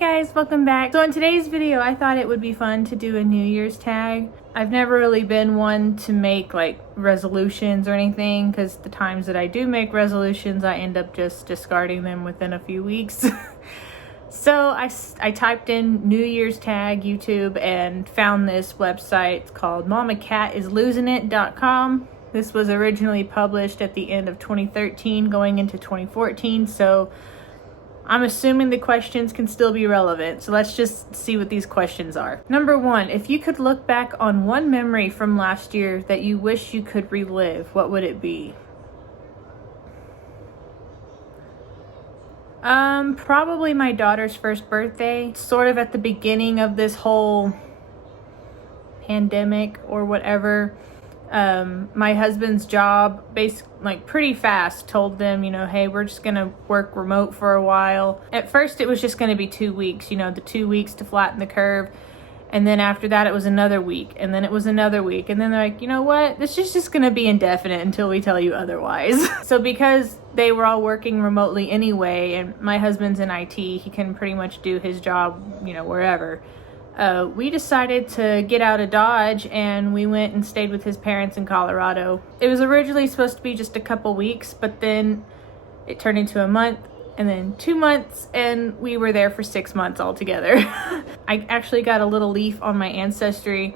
guys, welcome back. So in today's video, I thought it would be fun to do a New Year's tag. I've never really been one to make like resolutions or anything, because the times that I do make resolutions, I end up just discarding them within a few weeks. So I typed in New Year's tag YouTube and found this website. It's called momacatislosingit.com. This was originally published at the end of 2013 going into 2014, so I'm assuming the questions can still be relevant. So let's just see what these questions are. Number 1, if you could look back on one memory from last year that you wish you could relive, what would it be? Probably my daughter's first birthday, sort of at the beginning of this whole pandemic or whatever. My husband's job, like pretty fast, told them, you know, hey, we're just gonna work remote for a while. At first it was just gonna be 2 weeks, you know, the 2 weeks to flatten the curve. And then after that it was another week, and then it was another week. And then they're like, you know what, this is just gonna be indefinite until we tell you otherwise. So because they were all working remotely anyway, and my husband's in IT, he can pretty much do his job, you know, wherever. We decided to get out of Dodge, and we went and stayed with his parents in Colorado. It was originally supposed to be just a couple weeks, but then it turned into a month, and then 2 months, and we were there for 6 months altogether. I actually got a little leaf on my ancestry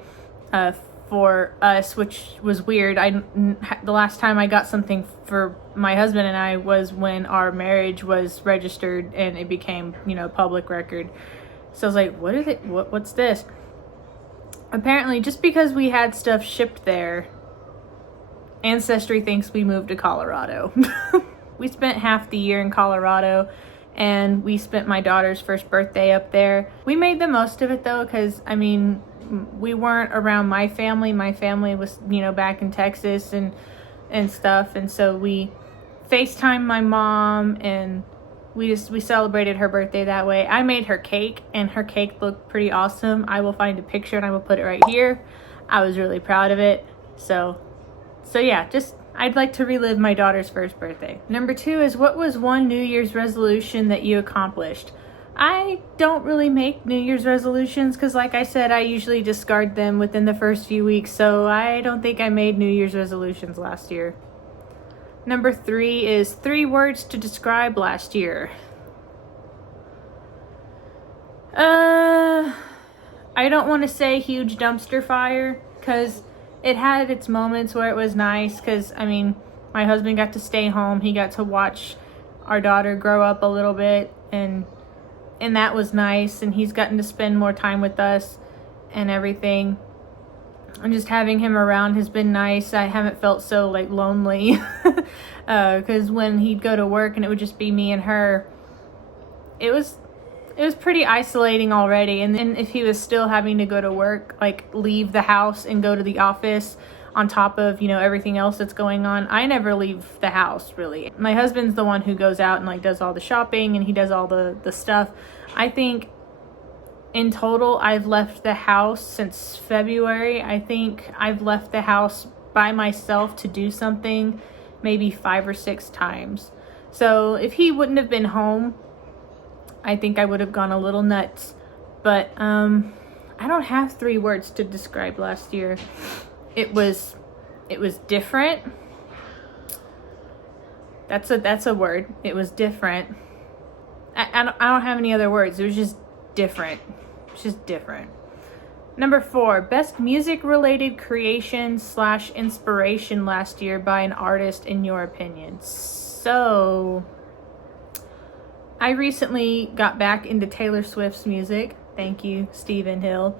for us, which was weird. The last time I got something for my husband and I was when our marriage was registered and it became, you know, public record. So I was like, what's this? Apparently, just because we had stuff shipped there, Ancestry thinks we moved to Colorado. We spent half the year in Colorado, and we spent my daughter's first birthday up there. We made the most of it though, because I mean, we weren't around my family. My family was, you know, back in Texas and stuff, and so we FaceTimed my mom, and we celebrated her birthday that way. I made her cake, and her cake looked pretty awesome. I will find a picture and I will put it right here. I was really proud of it. So yeah, I'd like to relive my daughter's first birthday. Number 2 is, what was one New Year's resolution that you accomplished? I don't really make New Year's resolutions because, like I said, I usually discard them within the first few weeks, so I don't think I made New Year's resolutions last year. Number 3 is 3 words to describe last year. I don't want to say huge dumpster fire, because it had its moments where it was nice, because, I mean, my husband got to stay home. He got to watch our daughter grow up a little bit, and that was nice, and he's gotten to spend more time with us and everything. And just having him around has been nice. I haven't felt so, like, lonely, because when he'd go to work and it would just be me and her, it was pretty isolating already. And then if he was still having to go to work, like leave the house and go to the office on top of, you know, everything else that's going on, I never leave the house really. My husband's the one who goes out and like does all the shopping, and he does all the stuff. I think in total I've left the house since February. I think I've left the house by myself to do something maybe 5 or 6 times. So if he wouldn't have been home, I think I would have gone a little nuts. But I don't have 3 words to describe last year. It was different. That's a word. It was different. I don't have any other words. It was just different. It's just different. Number 4, best music related creation / inspiration last year by an artist in your opinion. So I recently got back into Taylor Swift's music. Thank you, Stephen Hill.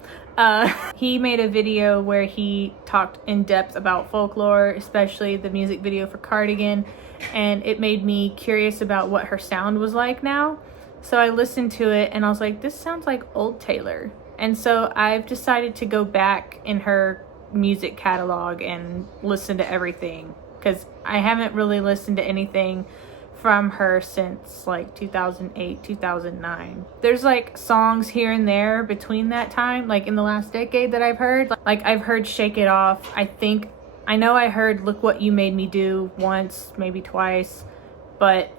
He made a video where he talked in depth about folklore, especially the music video for Cardigan, and it made me curious about what her sound was like now. So I listened to it and I was like, this sounds like old Taylor. And so I've decided to go back in her music catalog and listen to everything, because I haven't really listened to anything from her since like 2008, 2009. There's like songs here and there between that time, like in the last decade, that I've heard. Like I've heard Shake It Off. I know I heard Look What You Made Me Do once, maybe twice, but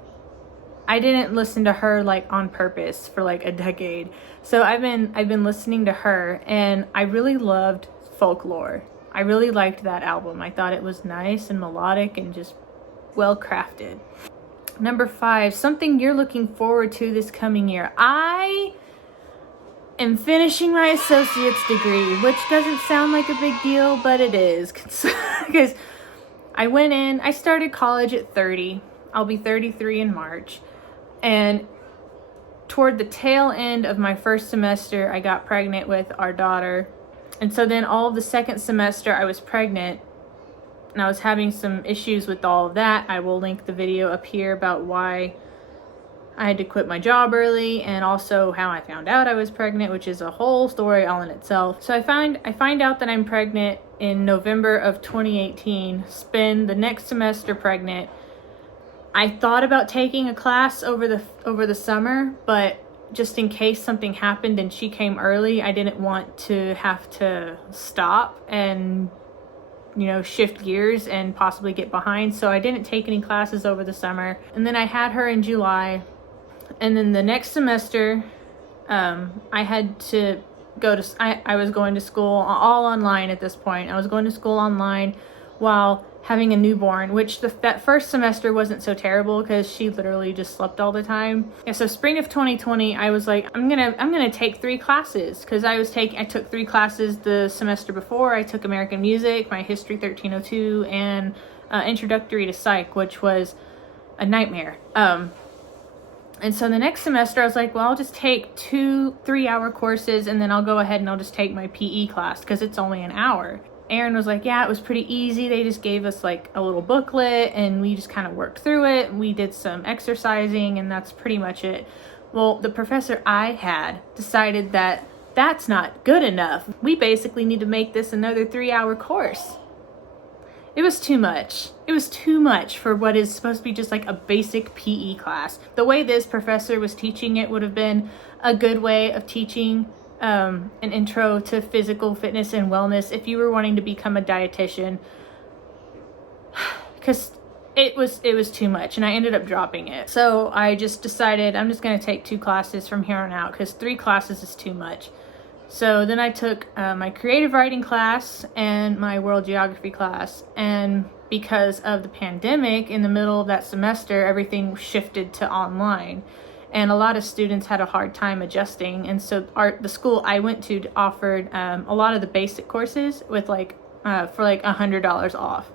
I didn't listen to her like on purpose for like a decade. So I've been listening to her, and I really loved Folklore. I really liked that album. I thought it was nice and melodic and just well crafted. Number 5, something you're looking forward to this coming year. I am finishing my associate's degree, which doesn't sound like a big deal, but it is. Because I started college at 30. I'll be 33 in March. And toward the tail end of my first semester, I got pregnant with our daughter. And so then all of the second semester, I was pregnant. And I was having some issues with all of that. I will link the video up here about why I had to quit my job early, and also how I found out I was pregnant, which is a whole story all in itself. So I find out that I'm pregnant in November of 2018, spend the next semester pregnant. I thought about taking a class over the summer, but just in case something happened and she came early, I didn't want to have to stop and, you know, shift gears and possibly get behind. So I didn't take any classes over the summer. And then I had her in July. And then the next semester, I had to go to, I was going to school all online at this point. I was going to school online while having a newborn, which that first semester wasn't so terrible because she literally just slept all the time. And so spring of 2020, I was like, I'm gonna take 3 classes, because I took 3 classes the semester before. I took American Music, my History 1302, and Introductory to Psych, which was a nightmare. And so the next semester, I was like, well, I'll just take 2 3-hour courses, and then I'll go ahead and I'll just take my PE class because it's only an hour. Aaron was like, yeah, it was pretty easy. They just gave us like a little booklet, and we just kind of worked through it. We did some exercising, and that's pretty much it. Well, the professor I had decided that that's not good enough. We basically need to make this another 3-hour course. It was too much. It was too much for what is supposed to be just like a basic PE class. The way this professor was teaching it would have been a good way of teaching an intro to physical fitness and wellness if you were wanting to become a dietitian. Because it was too much, and I ended up dropping it. So I just decided I'm just going to take 2 classes from here on out, because 3 classes is too much. So then I took my creative writing class and my world geography class, and because of the pandemic, in the middle of that semester, everything shifted to online, and a lot of students had a hard time adjusting. And so the school I went to offered a lot of the basic courses with for $100 off,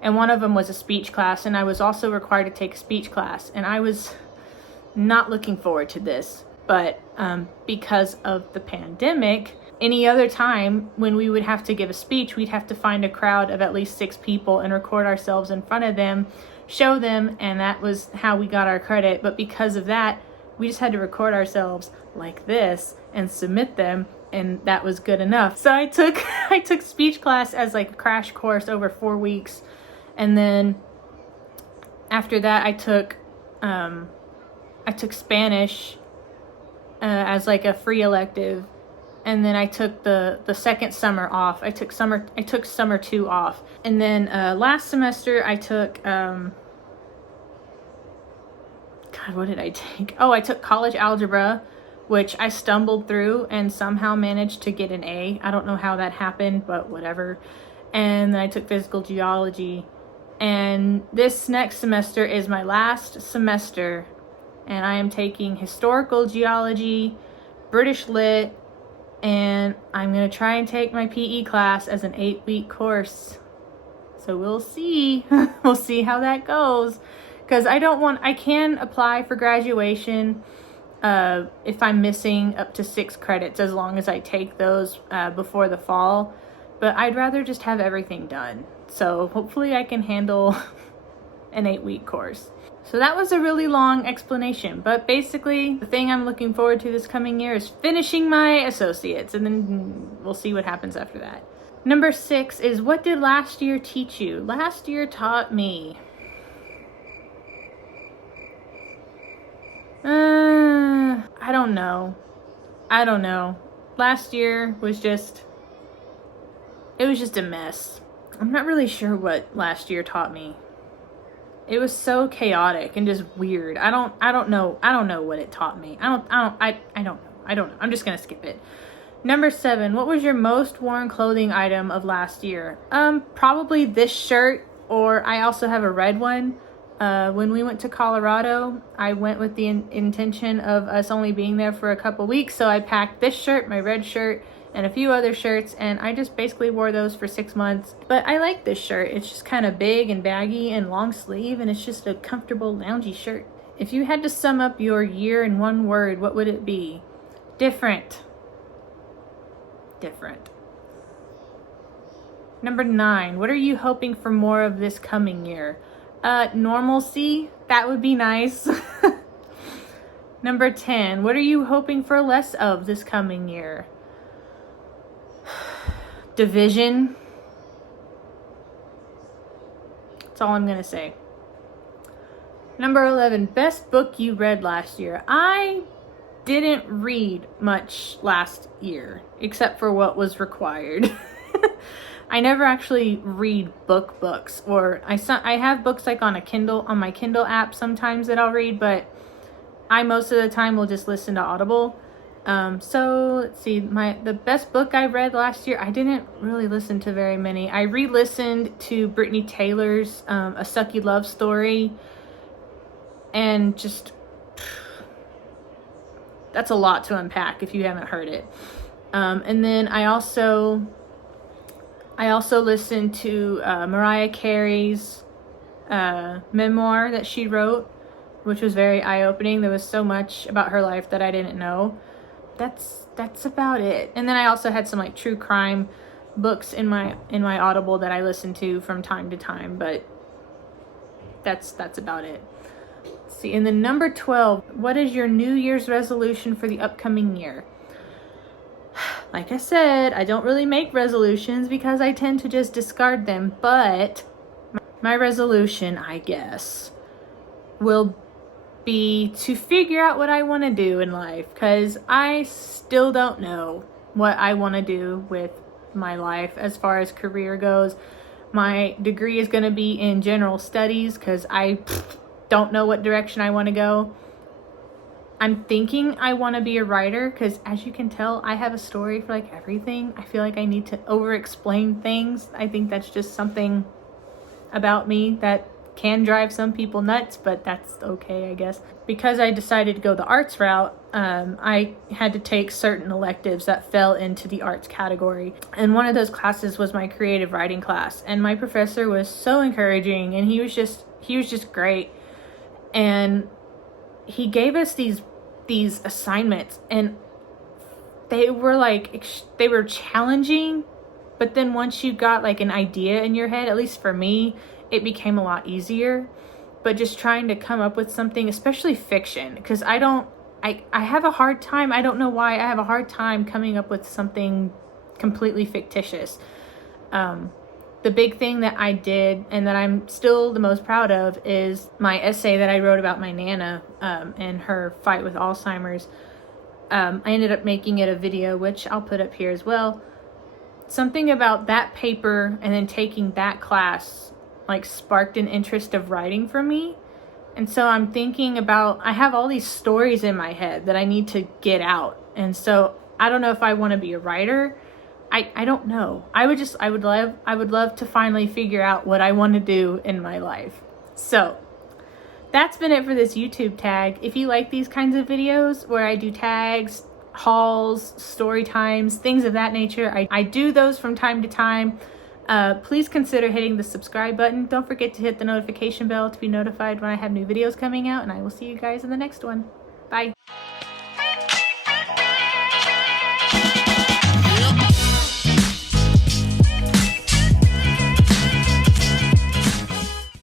and one of them was a speech class, and I was also required to take a speech class, and I was not looking forward to this. But because of the pandemic, any other time when we would have to give a speech, we'd have to find a crowd of at least 6 people and record ourselves in front of them, show them, and that was how we got our credit. But because of that, we just had to record ourselves like this and submit them, and that was good enough. So I took speech class as like a crash course over 4 weeks, and then after that I took Spanish as like a free elective, and then I took the second summer off. I took summer 2 off, and then last semester I took what did I take? Oh, I took college algebra, which I stumbled through and somehow managed to get an A. I don't know how that happened, but whatever. And then I took physical geology, and this next semester is my last semester, and I am taking historical geology, British lit, and I'm going to try and take my PE class as an 8-week course. So we'll see. We'll see how that goes. Because I can apply for graduation if I'm missing up to 6 credits, as long as I take those before the fall. But I'd rather just have everything done. So hopefully I can handle an 8-week course. So that was a really long explanation, but basically the thing I'm looking forward to this coming year is finishing my associates, and then we'll see what happens after that. Number 6 is, what did last year teach you? Last year taught me I don't know. Last year was just a mess. I'm not really sure what last year taught me. It was so chaotic and just weird. I don't know what it taught me. I don't know. I'm just gonna skip it. Number 7, what was your most worn clothing item of last year? Probably this shirt, or I also have a red one. When we went to Colorado, I went with the intention of us only being there for a couple weeks, so I packed this shirt, my red shirt, and a few other shirts, and I just basically wore those for 6 months. But I like this shirt. It's just kind of big and baggy and long sleeve, and it's just a comfortable, loungy shirt. If you had to sum up your year in one word, what would it be? Different. Different. Number 9, what are you hoping for more of this coming year? Normalcy. That would be nice. Number 10, what are you hoping for less of this coming year? Division. That's all I'm gonna say. Number 11, best book you read last year. I didn't read much last year, except for what was required. I never actually read books, or I have books like on my Kindle app sometimes that I'll read, but I most of the time will just listen to Audible. So let's see, the best book I read last year, I didn't really listen to very many. I re-listened to Brittany Taylor's A Sucky Love Story, and just, that's a lot to unpack if you haven't heard it. And then I also listened to Mariah Carey's memoir that she wrote, which was very eye-opening. There was so much about her life that I didn't know. That's about it. And then I also had some like true crime books in my Audible that I listened to from time to time, but that's about it. Let's see, and then number 12, what is your New Year's resolution for the upcoming year? Like I said, I don't really make resolutions because I tend to just discard them, but my resolution, I guess, will be to figure out what I want to do in life, because I still don't know what I want to do with my life as far as career goes. My degree is going to be in general studies because I don't know what direction I want to go. I'm thinking I want to be a writer because, as you can tell, I have a story for like everything. I feel like I need to over-explain things. I think that's just something about me that can drive some people nuts, but that's okay, I guess. Because I decided to go the arts route, I had to take certain electives that fell into the arts category. And one of those classes was my creative writing class. And my professor was so encouraging, and he was just great. And he gave us these assignments, and they were challenging, but then once you got like an idea in your head, at least for me, it became a lot easier. But just trying to come up with something, especially fiction, because I have a hard time, I don't know why, I have a hard time coming up with something completely fictitious. The big thing that I did, and that I'm still the most proud of, is my essay that I wrote about my Nana and her fight with Alzheimer's. I ended up making it a video, which I'll put up here as well. Something about that paper and then taking that class like sparked an interest of writing for me. And so I'm thinking about, I have all these stories in my head that I need to get out. And so I don't know if I want to be a writer. I don't know. I would love to finally figure out what I want to do in my life. So that's been it for this YouTube tag. If you like these kinds of videos where I do tags, hauls, story times, things of that nature, I do those from time to time. Please consider hitting the subscribe button. Don't forget to hit the notification bell to be notified when I have new videos coming out, and I will see you guys in the next one. Bye.